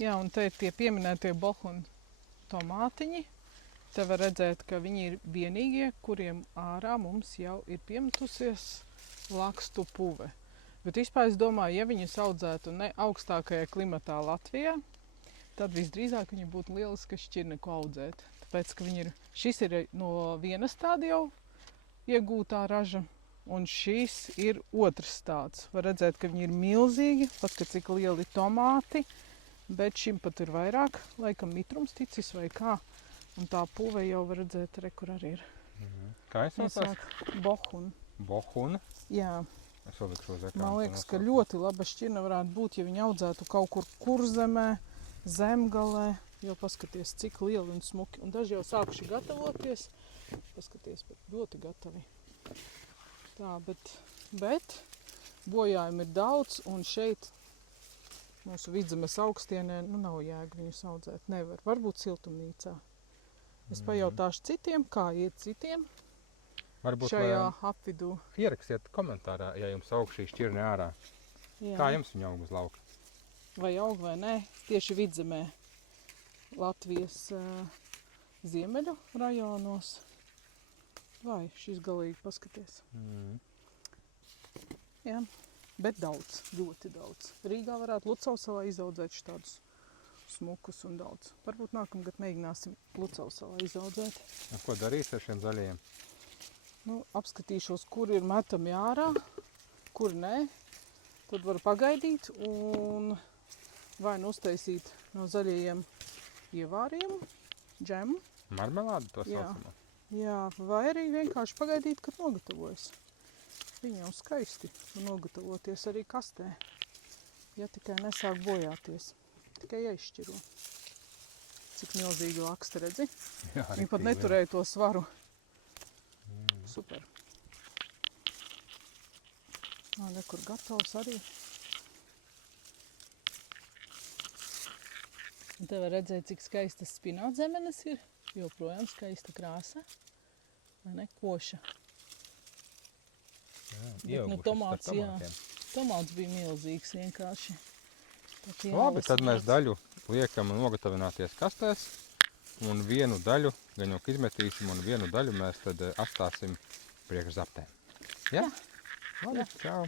Jā, un te ir tie pieminētie bohun tomātiņi. Te var redzēt, ka viņi ir vienīgie, kuriem ārā mums jau ir piemetusies lakstu puve. Bet vispār es domāju, ja viņus audzētu ne augstākajā klimatā Latvijā, tad visdrīzāk viņi būtu lieliska šķirneku audzēt. Tāpēc, ka šis ir no vienas tāda jau iegūtā raža, un šis ir otrs tāds. Var redzēt, ka viņi ir milzīgi, pat ka cik lieli tomāti, bet šim pat ir vairāk, laikam mitrums ticis vai kā. Un tā puve jau var redzēt, kur arī ir. Kā es saucās? Bohun. Bohun? Jā. Es vēl likšu uz ekrānu. Man liekas, ka ļoti laba šķirne varētu būt, ja viņi audzētu kaut kur Kurzemē, Zemgalē. Jo paskaties, cik lieli un smuki. Un daži jau sākuši gatavoties. Paskaties, bet ļoti gatavi. Tā, bet bojājumi ir daudz, un šeit mūsu Vidzemes augstienē nav jēga viņus audzēt. Nevar. Varbūt siltumnīcā. Es pajautāšu citiem, kā iet citiem varbūt šajā apvidū. Ierakstiet komentārā, ja jums aug šī šķirne ārā. Jā. Kā jums viņa aug uz lauka? Vai aug vai nē, tieši Vidzemē, Latvijas ziemeļu rajonos. Vai šis galīgi paskaties. Jā, bet daudz, ļoti daudz. Rīgā varētu Lucavsalā izaudzēt šādus smukus un daudz. Varbūt nākamgad mēģināsim Lucavsalā izaudzēt. Ko darīs ar šiem zaļajiem? Apskatīšos, kur ir metami ārā, kur nē. Tad varu pagaidīt un vai uztaisīt no zaļajiem ievāriem, džemu. Marmelādi to saucamā? Jā, vai arī vienkārši pagaidīt, kad nogatavojas. Viņi jau skaisti un nogatavoties arī kastē. Ja tikai nesāk bojāties. Tikai jāizšķiro. Cik milzīgi laksta, redzi? Jā, viņi pat neturēja to svaru. Super. Nekur gatavs arī. Un te var redzēt, cik skaistas spinātzemenes ir. Joprojām skaista krāsa. Vai ne? Koša. Jā, tomāts bija milzīgs vienkārši. Labi, tad mēs daļu liekam nogatavināties kastēs, un vienu daļu gan jau izmetīsim, un vienu daļu mēs tad atstāsim priekš zaptēm. Jā? Labi, čau!